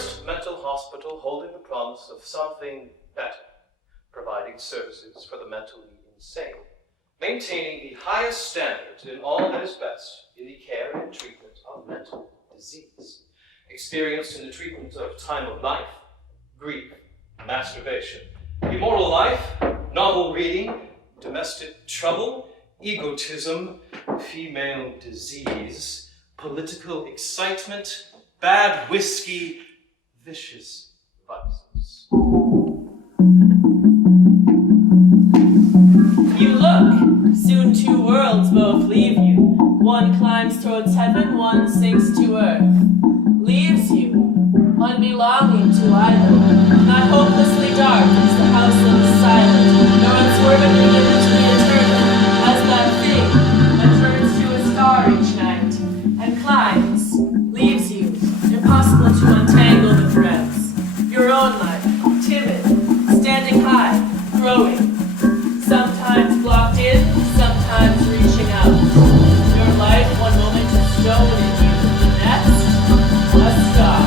first mental hospital holding the promise of something better, providing services for the mentally insane, maintaining the highest standards in all that is best in the care and treatment of mental disease, experienced in the treatment of time of life, grief, masturbation, immoral life, novel reading, domestic trouble, egotism, female disease, political excitement, bad whiskey, vicious vices. You look, soon 2 worlds both leave you. One climbs towards heaven, one sinks to earth. Leaves you, unbelonging to either. Not hopelessly dark is the house of the silent, nor unswervingly given to the eternal, as that thing that turns to a star each night, and climbs, leaves you, impossible to untangle the threads. Your own life, timid, standing high, growing, sometimes blocked in, sometimes reaching out. Your life, one moment a stone in you, the next, a star.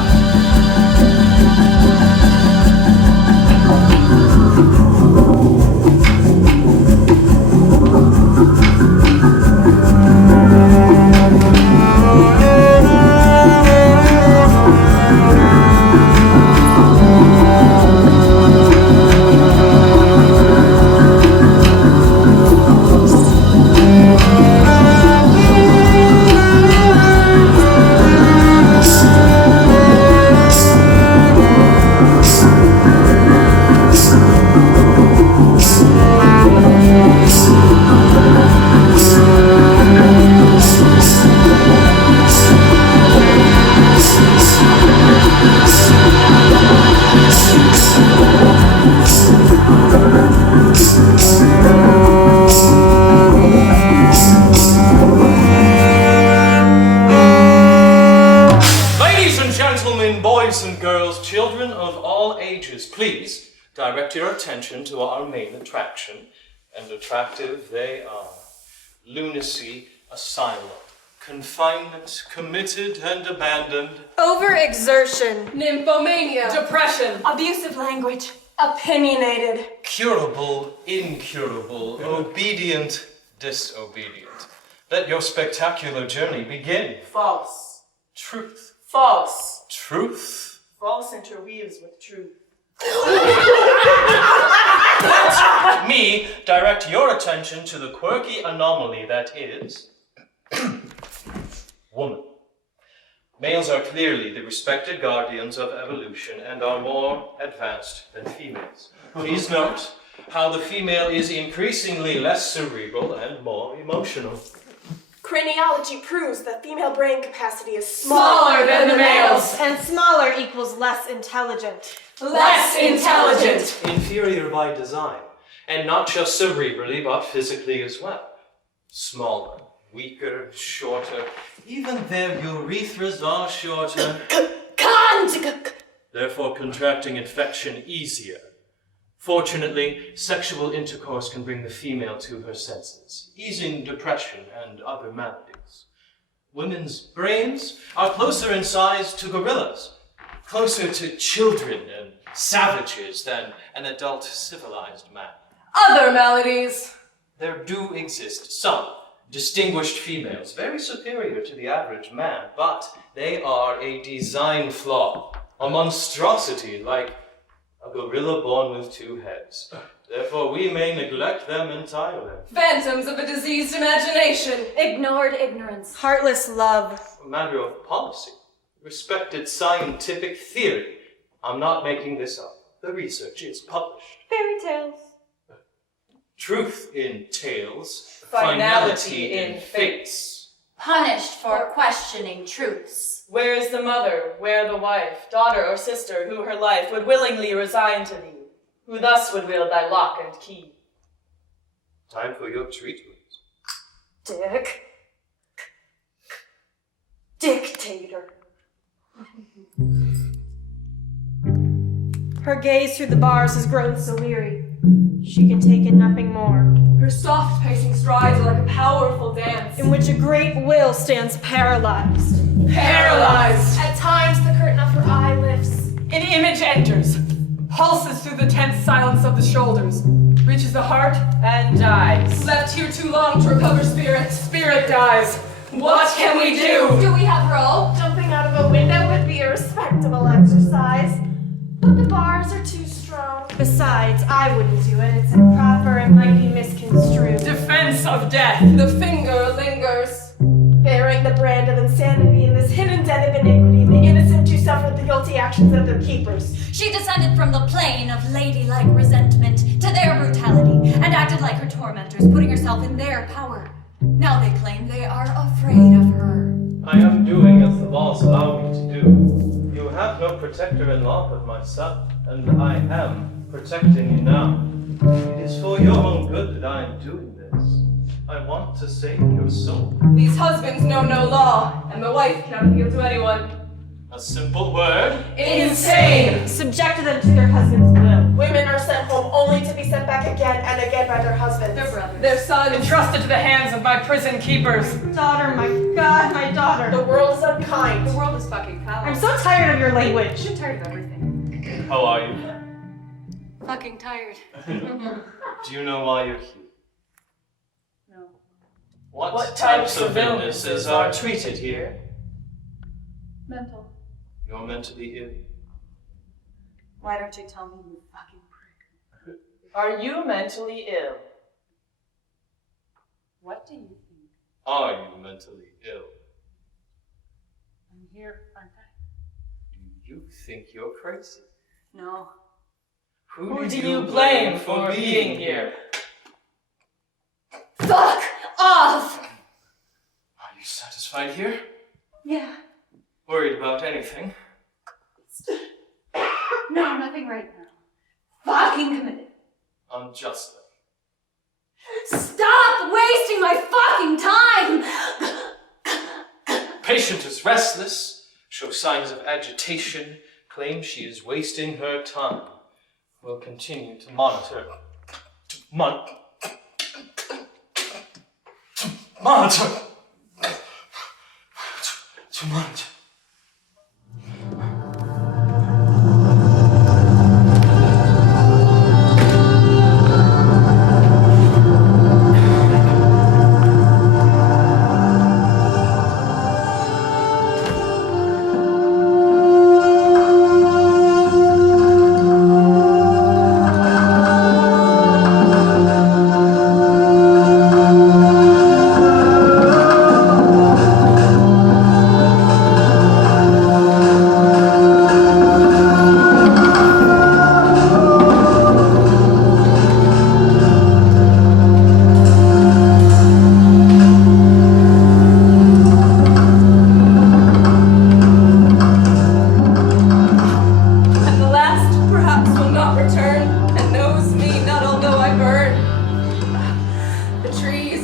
Please direct your attention to our main attraction, and attractive they are. Lunacy Asylum. Confinement, committed and abandoned. Overexertion. Nymphomania. Depression. Abusive language. Opinionated. Curable, incurable. Obedient, disobedient. Let your spectacular journey begin. False. Truth. False. Truth. False interweaves with truth. Let me direct your attention to the quirky anomaly that is woman. Males are clearly the respected guardians of evolution and are more advanced than females. Please note how the female is increasingly less cerebral and more emotional. Craniology proves that female brain capacity is Smaller than the males. And smaller equals less intelligent. Less intelligent. Inferior by design, and not just cerebrally, but physically as well. Smaller, weaker, shorter. Even their urethras are shorter. Therefore contracting infection easier. Fortunately, sexual intercourse can bring the female to her senses, easing depression and other maladies. Women's brains are closer in size to gorillas, closer to children and savages than an adult civilized man. Other maladies. There do exist some distinguished females, very superior to the average man, but they are a design flaw, a monstrosity like a gorilla born with 2 heads. Therefore, we may neglect them entirely. Phantoms of a diseased imagination. Ignored ignorance. Heartless love. A matter of policy. Respected scientific theory. I'm not making this up. The research is published. Fairy tales. Truth in tales. Finality in fates. Punished for questioning truths. Where is the mother, where the wife, daughter or sister, who her life would willingly resign to thee, who thus would wield thy lock and key? Time for your treatment. Dick. Dictator. Her gaze through the bars has grown so weary. She can take in nothing more. Her soft pacing strides are like a powerful dance, in which a great will stands paralyzed. Paralyzed! At times the curtain of her eye lifts, enters, pulses through the tense silence of the shoulders, reaches the heart, and dies. Left here too long to recover spirit. Spirit dies. What can we do? Do we have rope? Jumping out of a window would be a respectable exercise, but the bars are too strong. Besides, I wouldn't do it. It's improper and might be misconstrued. Defense of death. The finger lingers, bearing the brand of insanity in this hidden den of iniquity, the innocent who suffered the guilty actions of their keepers. She descended from the plane of ladylike resentment to their brutality and acted like her tormentors, putting herself in their power. Now they claim they are afraid of her. I am doing as the laws allow me to do. You have no protector in law but myself, and I am protecting you now. It is for your own good that I am doing this. I want to save your soul. These husbands know no law, and the wife cannot appeal to anyone. A simple word. Insane! Subject them to their husband's will. Women are sent home only to be sent back again and again by their husbands. Their brothers. Their son entrusted to the hands of my prison keepers. Daughter, my God, my daughter. The world is unkind. The world is fucking foul. I'm so tired of your language. I'm tired of everything. How are you? Fucking tired. Do you know why you're here? No. What types of illnesses are treated here? Mental. You're mentally ill. Why don't you tell me, you fucking prick? Are you mentally ill? What do you think? Are you mentally ill? I'm here, aren't I? Do you think you're crazy? No. Who do you blame for being here? Fuck off! Are you satisfied here? Yeah. Worried about anything? No, nothing right now. Fucking committed. Unjustly. Stop wasting my fucking time! Patient is restless, shows signs of agitation, claims she is wasting her time. We'll continue to monitor. Monitor.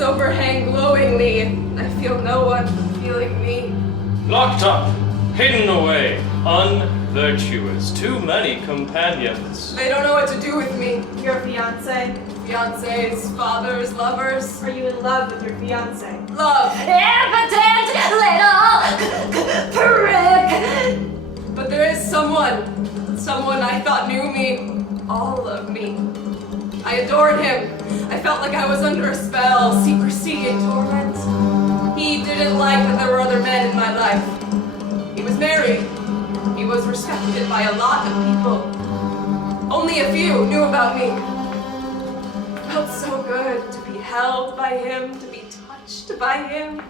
overhang glowingly, and I feel no one feeling me. Locked up, hidden away, unvirtuous, too many companions. They don't know what to do with me. Your fiance? Fiancés, fathers, lovers. Are you in love with your fiance? Love. Impotent little prick! But there is someone I thought knew me, all of me. I adored him. I felt like I was under a spell, secrecy and torment. He didn't like that there were other men in my life. He was married. He was respected by a lot of people. Only a few knew about me. It felt so good to be held by him, to be touched by him.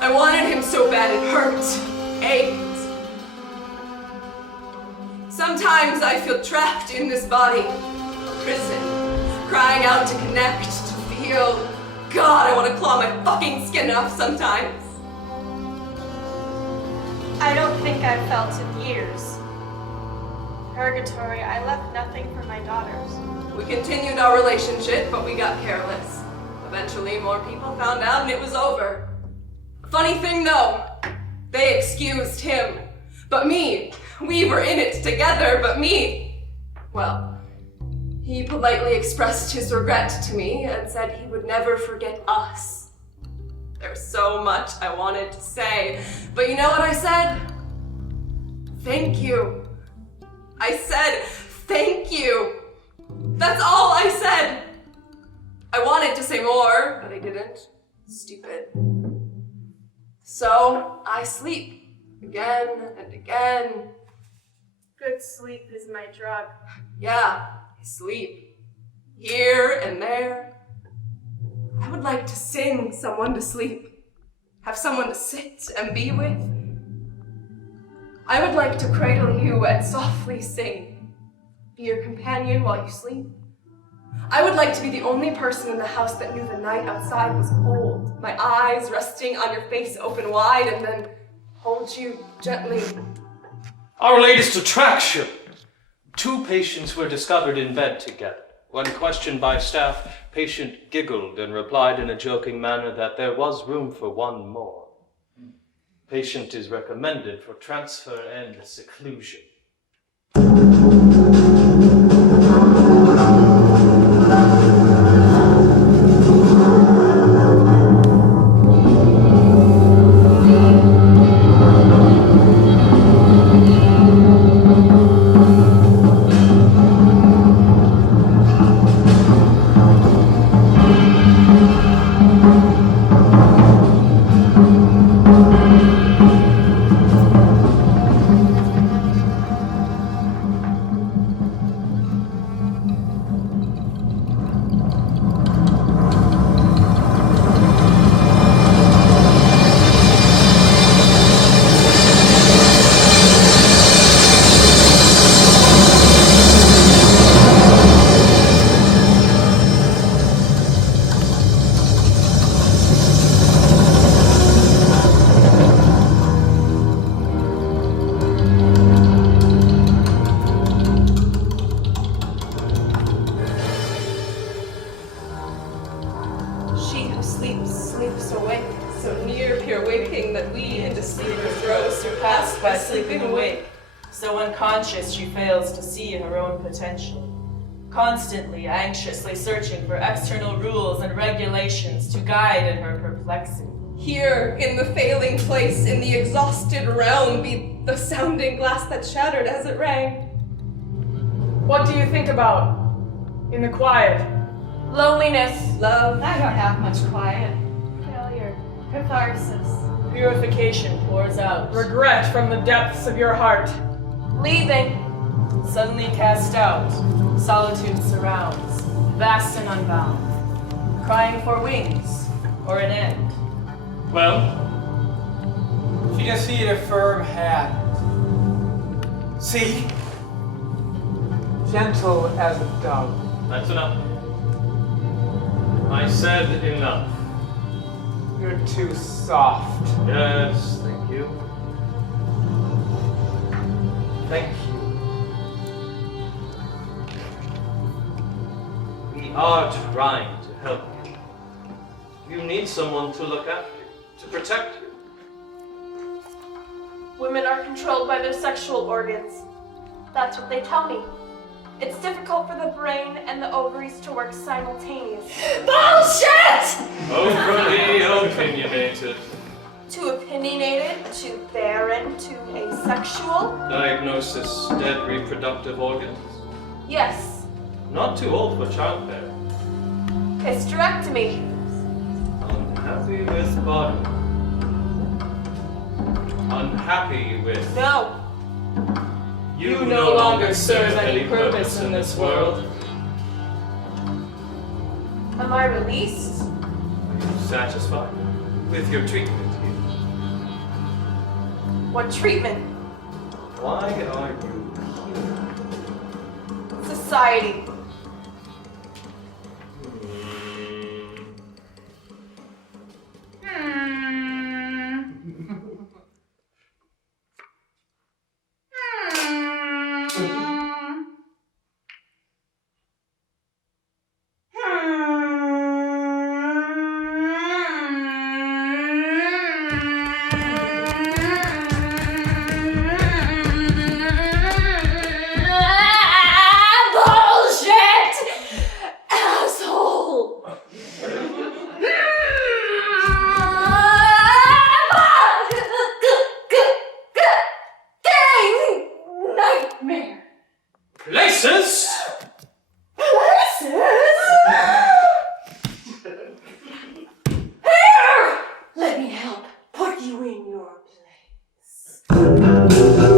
I wanted him so bad it hurt, ached. Sometimes I feel trapped in this body, a prison, crying out to connect, to feel. God, I want to claw my fucking skin off sometimes. I don't think I've felt in years. Purgatory, I left nothing for my daughters. We continued our relationship, but we got careless. Eventually, more people found out and it was over. Funny thing though, they excused him. But me, we were in it together, but me, well, he politely expressed his regret to me and said he would never forget us. There's so much I wanted to say, but you know what I said? Thank you. I said, thank you. That's all I said. I wanted to say more, but I didn't. Stupid. So I sleep again and again. Good sleep is my drug. Yeah, I sleep. Here and there. I would like to sing someone to sleep. Have someone to sit and be with. I would like to cradle you and softly sing. Be your companion while you sleep. I would like to be the only person in the house that knew the night outside was cold. My eyes resting on your face open wide and then hold you gently. Our latest attraction. 2 patients were discovered in bed together. When questioned by staff, patient giggled and replied in a joking manner that there was room for one more. Patient is recommended for transfer and seclusion. Sleeps awake, so near pure waking that we into sleeper throes surpassed by sleeping awake. So unconscious she fails to see her own potential, constantly, anxiously searching for external rules and regulations to guide in her perplexity. Here, in the failing place, in the exhausted realm, be the sounding glass that shattered as it rang. What do you think about in the quiet? Loneliness, Love, I don't have much quiet. Failure. Catharsis. purification pours out. Regret from the depths of your heart. Leaving, suddenly cast out. Solitude surrounds, vast and unbound. Crying for wings, or an end. Well, she just needed a firm hand. See? Gentle as a dove. That's enough. I said enough. You're too soft. Yes, thank you. Thank you. We are trying to help you. You need someone to look after you, to protect you. Women are controlled by their sexual organs. That's what they tell me. It's difficult for the brain and the ovaries to work simultaneously. Bullshit! Overly opinionated. Too opinionated, too barren, too asexual. Diagnosis, dead reproductive organs. Yes, Not too old for childbearing. hysterectomy. Unhappy with body. Unhappy with... No. You no longer serve any purpose in this world. Am I released? Are you satisfied with your treatment here? What treatment? Why are you here? Society. Bullshit! Places! Let me help put you in your place.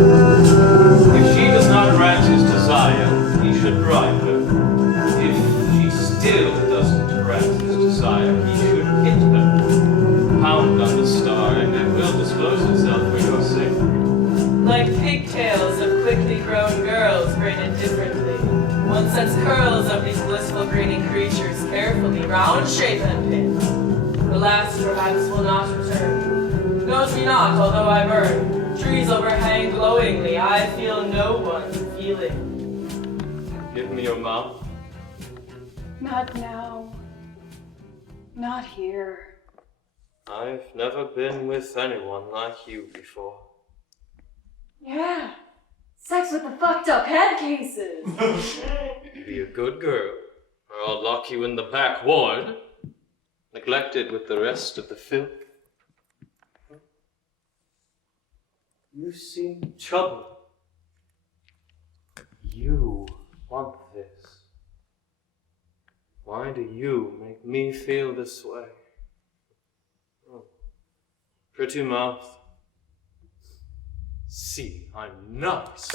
If she does not grant his desire, he should bribe her. If she still doesn't grant his desire, he should hit her. Pound on the star, and it will disclose itself for your sake. Like pigtails of quickly grown girls braided differently. One sets curls of these blissful greeny creatures carefully, round shape and pin. The last perhaps will not return. Knows me not, although I burn. Trees overhang glowingly, I feel no one feeling. Give me your mouth. Not now. Not here. I've never been with anyone like you before. Yeah. Sex with the fucked up head cases. Be a good girl, or I'll lock you in the back ward, neglected with the rest of the filth. You seem troubled. You want this. Why do you make me feel this way? Oh, pretty mouth. See, I'm nice.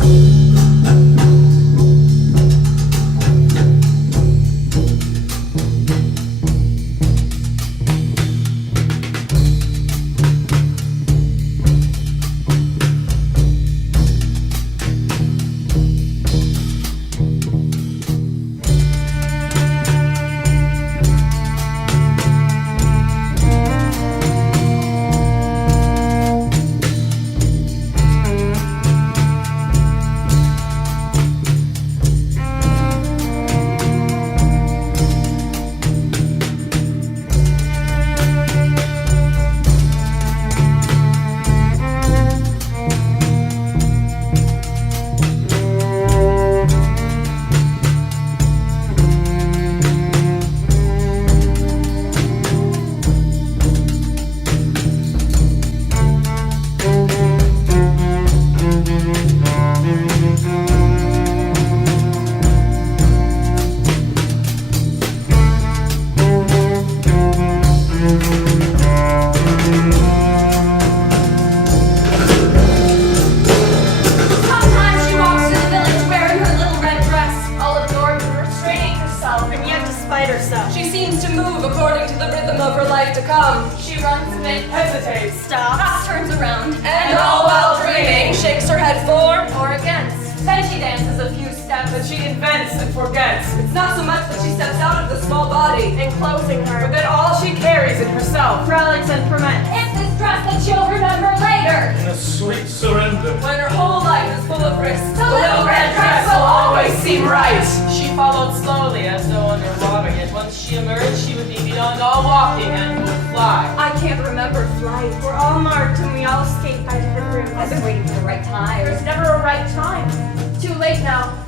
She seems to move according to the rhythm of her life to come. She runs a bit, hesitates, stops, turns around, and all while dreaming, shakes her head for or against. Then she dances a few steps, But she invents and forgets, it's not so much that she steps out of the small body, Enclosing her. but that all she carries in herself. Relics and ferments. It's this dress that she'll remember later. In a sweet surrender. when her whole life is full of risks. The little red dress will always seem right. She followed slowly as though underwater, yet once she emerged, she would be beyond all walking and would fly. I can't remember flight. We're all marked and we all escape by different routes. I've been waiting for the right time. There's never a right time. Too late now.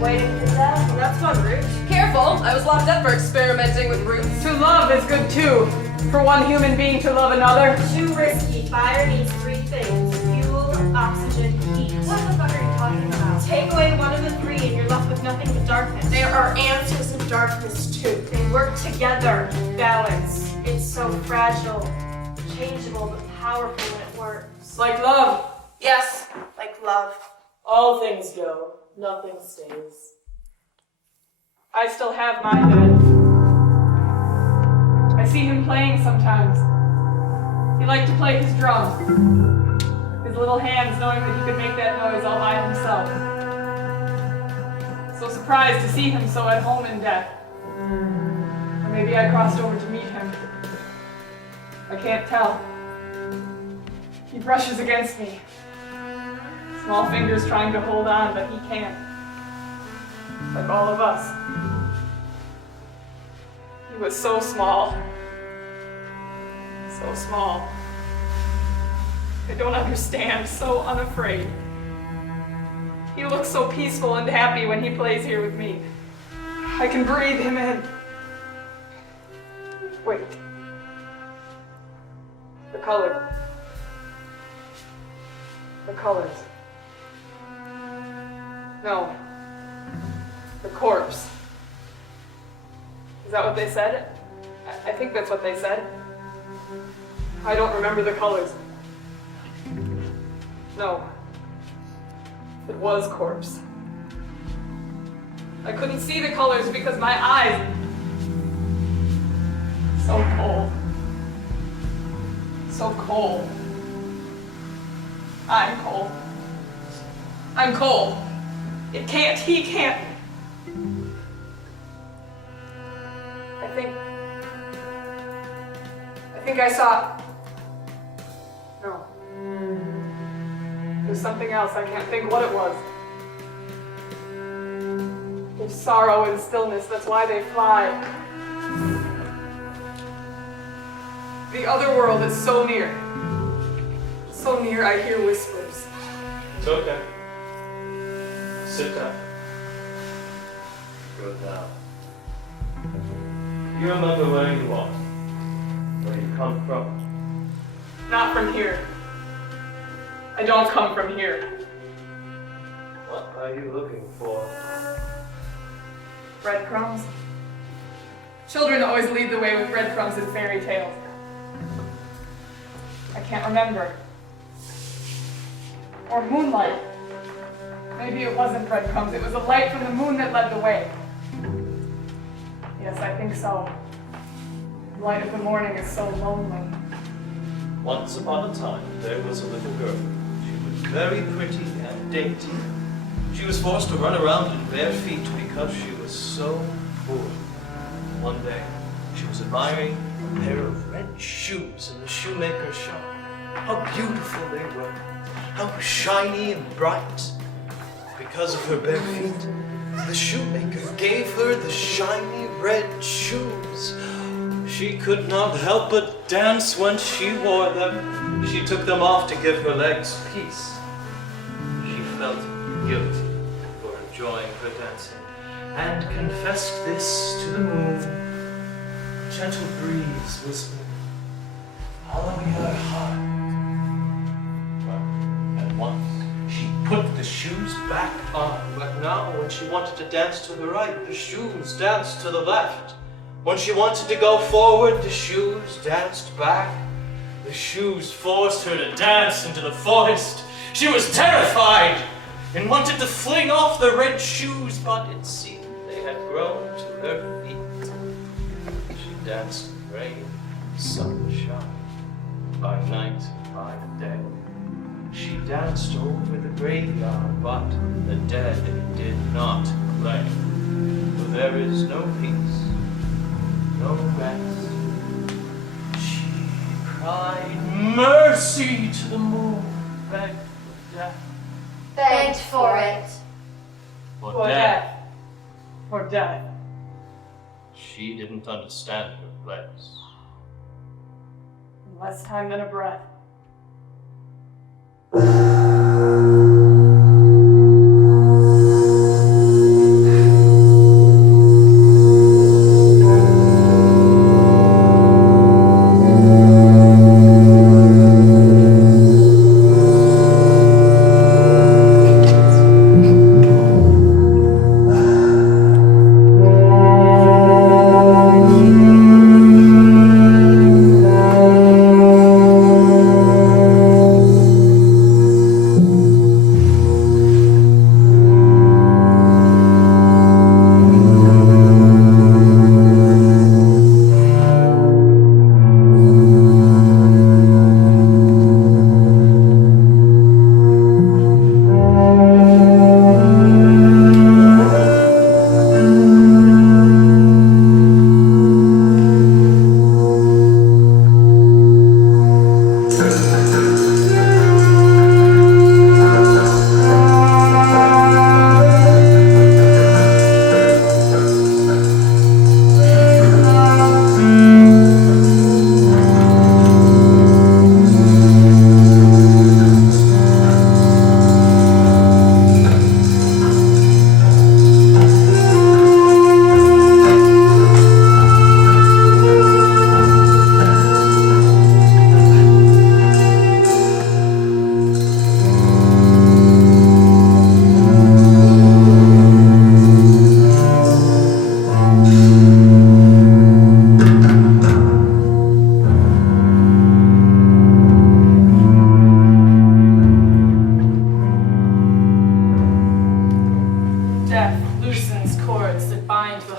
Waiting for death. Well, that's one route. Careful, I was locked up for experimenting with roots. To love is good too. For one human being to love another. Too risky. Fire needs three things. Fuel, oxygen, heat. What the fuck are you talking about? Take away one of the three and you're left with nothing but darkness. There are answers in darkness too. They work together. Balance. It's so fragile, changeable, but powerful when it works. Like love. Yes, Like love. All things go, nothing stays. I still have my head. I see him playing sometimes. He liked to play his drum. His little hands knowing that he could make that noise all by himself. So surprised to see him so at home in death. Or maybe I crossed over to meet him. I can't tell. He brushes against me. Small fingers trying to hold on, but he can't. Like all of us. He was so small. So small. I don't understand, so unafraid. He looks so peaceful and happy when he plays here with me. I can breathe him in. Wait. The color. The colors. No. The corpse. Is that what they said? I think that's what they said. I don't remember the colors. No. It was corpse. I couldn't see the colors because my eyes... So cold. So cold. I'm cold. I'm cold. It can't. He can't. I think I saw... No. There's something else. I can't think what it was. There's sorrow and stillness. That's why they fly. The other world is so near. So near I hear whispers. It's okay. Sit down. Good now. You remember where you are? Where you come from? Not from here. I don't come from here. What are you looking for? Breadcrumbs? Children always lead the way with breadcrumbs in fairy tales. I can't remember. Or moonlight. Maybe it wasn't breadcrumbs. It was the light from the moon that led the way. Yes, I think so. The light of the morning is so lonely. Once upon a time, there was a little girl. She was very pretty and dainty. She was forced to run around in bare feet because she was so poor. One day, she was admiring a pair of red shoes in the shoemaker's shop. How beautiful they were. How shiny and bright. Because of her bare feet, the shoemaker gave her the shiny red shoes. She could not help but dance when she wore them. She took them off to give her legs peace. She felt guilty for enjoying her dancing and confessed this to the moon. A gentle breeze whispered, "Follow your heart." Well, at once she put the shoes back on, but now when she wanted to dance to the right, the shoes danced to the left. When she wanted to go forward, the shoes danced back. The shoes forced her to dance into the forest. She was terrified and wanted to fling off the red shoes, but it seemed they had grown to her feet. She danced in rain, sunshine, by night, by day. She danced over the graveyard, but the dead did not play. For there is no peace, no rest. She cried mercy to the moon, begged for death. Begged for it. For death. For death. She didn't understand her place. In less time than a breath.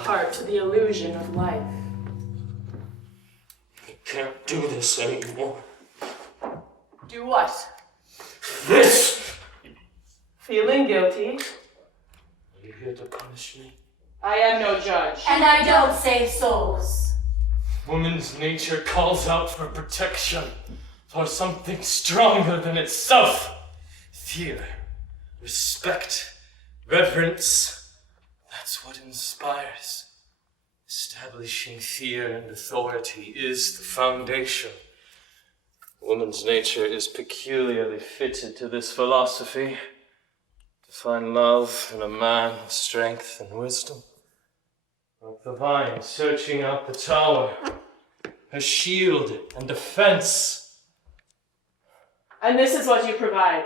heart to the illusion of life. I can't do this anymore. Do what? This! Feeling guilty? Are you here to punish me? I am no judge. And I don't save souls. Woman's nature calls out for protection, for something stronger than itself. Fear, respect, reverence. That's what inspires. Establishing fear and authority is the foundation. Woman's nature is peculiarly fitted to this philosophy, to find love in a man, strength and wisdom. Like the vine searching out the tower, a shield and defense. And this is what you provide.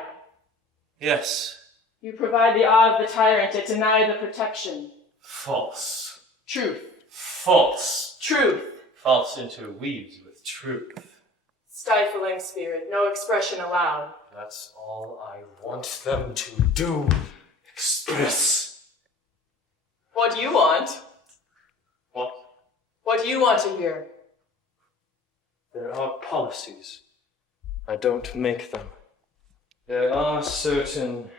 Yes, You provide the awe of the tyrant, yet deny the protection. false. Truth. False. Truth. False interweaves with truth. Stifling spirit, no expression allowed. That's all I want them to do. Express. What do you want? What? What do you want to hear? There are policies. I don't make them. There are certain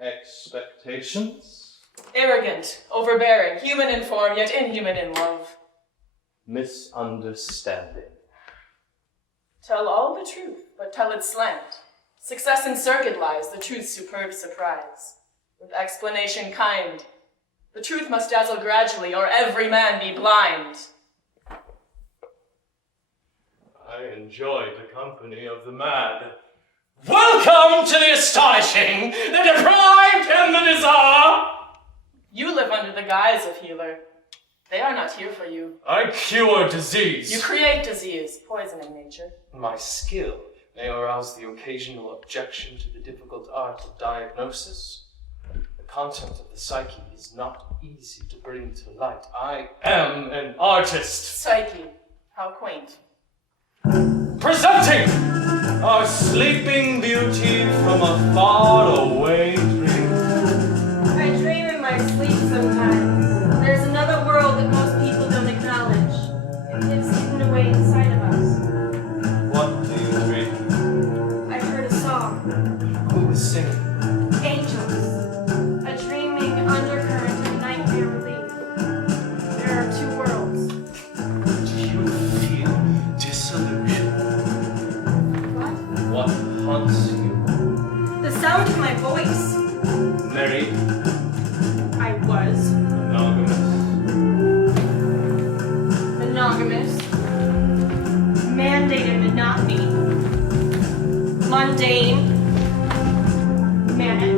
expectations. Arrogant, overbearing, human in form, yet inhuman in love. Misunderstanding. Tell all the truth, but tell it slant. Success in circuit lies, the truth's superb surprise. With explanation kind. The truth must dazzle gradually, or every man be blind. I enjoy the company of the mad. Welcome to the astonishing, the deprived and the bizarre! You live under the guise of healer. They are not here for you. I cure disease. You create disease, poison in nature. My skill may arouse the occasional objection to the difficult art of diagnosis. The content of the psyche is not easy to bring to light. I am an artist. Psyche, how quaint. Presenting our sleeping beauty from a faraway dream. I dream in my sleep sometimes. There's another world that most people don't acknowledge. It lives hidden away inside of us. What do you dream? I heard a song. Who is singing? Angels. A dreaming undercurrent of nightmare relief. There are two worlds. Do you feel disillusion? What? What haunts you? The sound of my voice. Married, I was monogamous, monogamous. Mandated monotony. Mundane. Manic.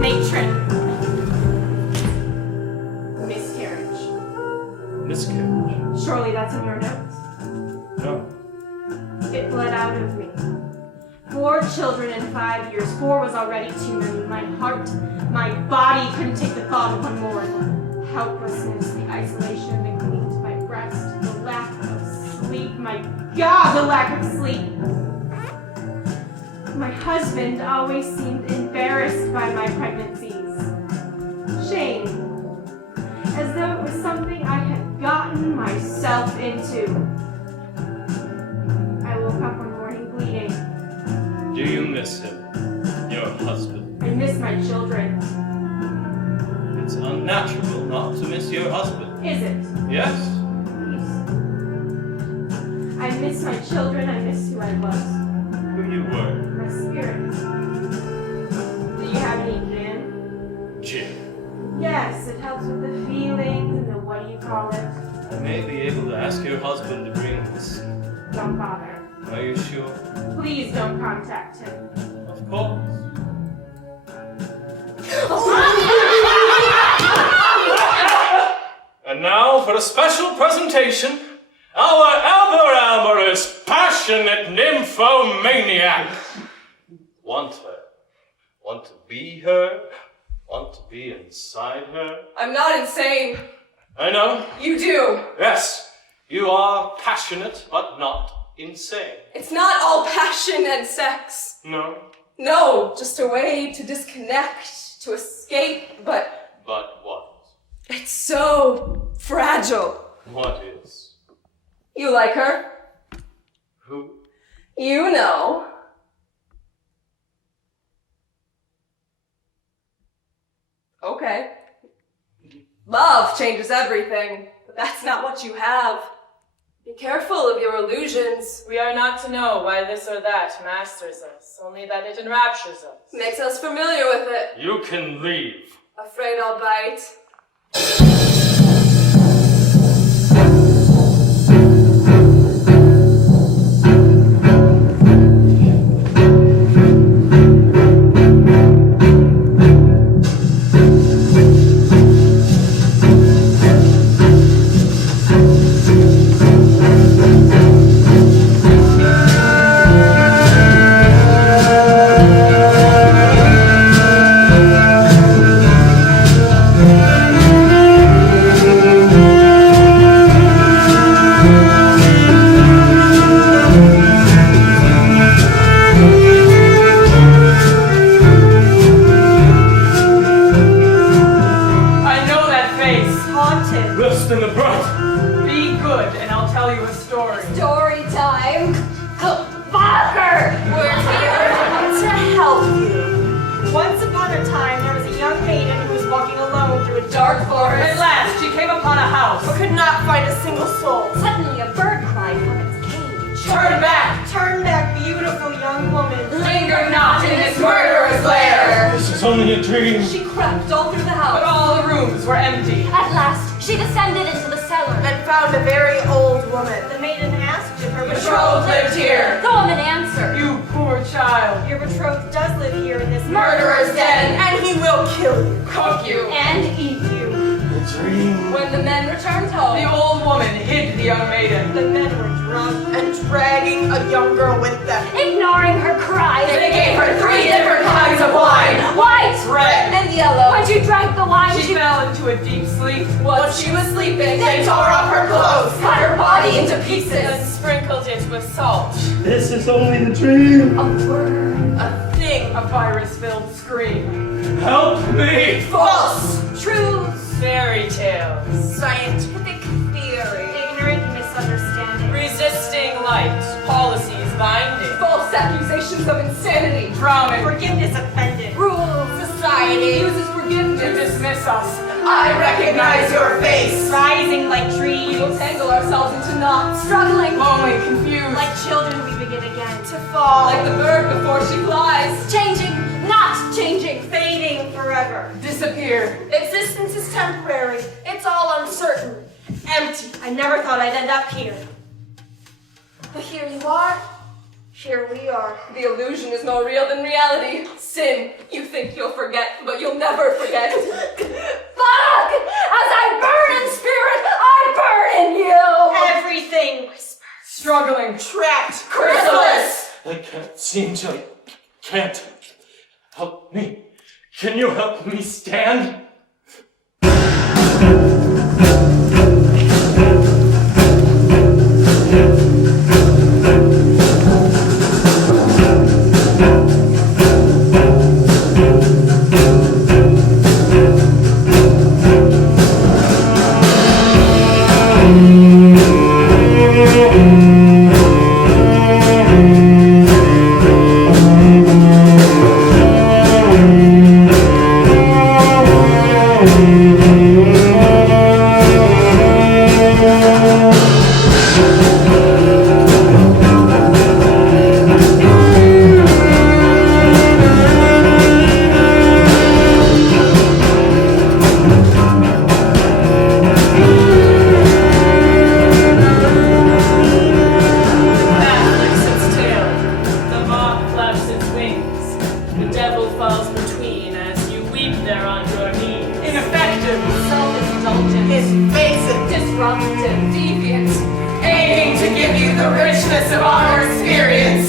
Matron. Miscarriage. miscarriage. Surely that's in your notes. No. It bled out of me. 4 children in 5 years. 4 was already too many. My heart, my body couldn't take the thought of one more. The helplessness, the isolation that cleaved to my breast, the lack of sleep. My God, the lack of sleep. My husband always seemed embarrassed by my pregnancies. Shame. As though it was something I had gotten myself into. I woke up one morning bleeding. Do you miss him? Your husband? I miss my children. It's unnatural not to miss your husband. Is it? Yes? Please. I miss my children. I miss who I was. Who you were. My spirit. Do you have any gin? Jim. Yes, it helps with the feelings and the what do you call it. I may be able to ask your husband to bring this. Don't bother. Are you sure? Please don't contact him. Of course. And now for a special presentation, our ever-amorous, passionate nymphomaniac. Want her. Want to be her. Want to be inside her. I'm not insane. I know. You do. Yes, you are passionate, but not insane. It's not all passion and sex. No. No, just a way to disconnect, to escape, but But what? It's so fragile. What is? You like her? Who? You know. Okay. Love changes everything, but that's not what you have. Be careful of your illusions. We are not to know why this or that masters us, only that it enraptures us. Makes us familiar with it. You can leave. Afraid I'll bite. Rest in the brunt. Be good, and I'll tell you a story. Story time. Barker! We're here to help you. Once upon a time, there was a young maiden who was walking alone through a dark forest. At last, she came upon a house. But could not find a single soul. Suddenly, a bird cried from its cage. Turn back! Turn back, beautiful young woman. Linger not in this murderer's lair! This is only a dream. She crept all through the But house. all the rooms were empty. At last, she descended into the cellar. And found a very old woman. The maiden asked if her Betrothed lived here. The woman answered. You poor child. Your betrothed does live here in this Murderer's den, and he will kill you cook you. and eat you. A dream. When the men returned home, The old woman hid the young maiden. The men were drunk and dragging a young girl with them. Ignoring her cries. they gave her 3 different kinds of wine. White Red. And yellow. When she drank the wine, She fell into a deep sleep. While she was sleeping, they tore up her clothes, cut her body into And pieces. sprinkled it with salt. This is only a dream. a word. A thing. A virus-filled scream. Help me. False. Truths. Fairy tales. Scientific theory. Ignorant misunderstanding. Resisting light. Policies binding. False accusations of insanity. Drowning. Forgiveness offended. Rules. Society uses To forgiveness. dismiss us. I recognize your face. Rising like We trees. will tangle ourselves into knots. Struggling. Lonely, confused. Like children we begin again. To fall. Like the bird before she flies. Changing. Not changing. Fading forever. Disappear. Existence is temporary. It's all uncertain. Empty. I never thought I'd end up here. But here you are. Here we are. The illusion is more real than reality. Sin. You think you'll forget, but you'll never forget. Fuck! As I burn in spirit, I burn in you! Everything whispers. Struggling. Trapped. Chrysalis. I can't seem to. Can't. Help me. Can you help me stand? Bat licks its tail. The moth flaps its wings. The devil falls between as you weep there on your knees. Ineffective. Self-indulgent. Invasive. Disruptive. Deviant. Aiming to give you the richness of our experience.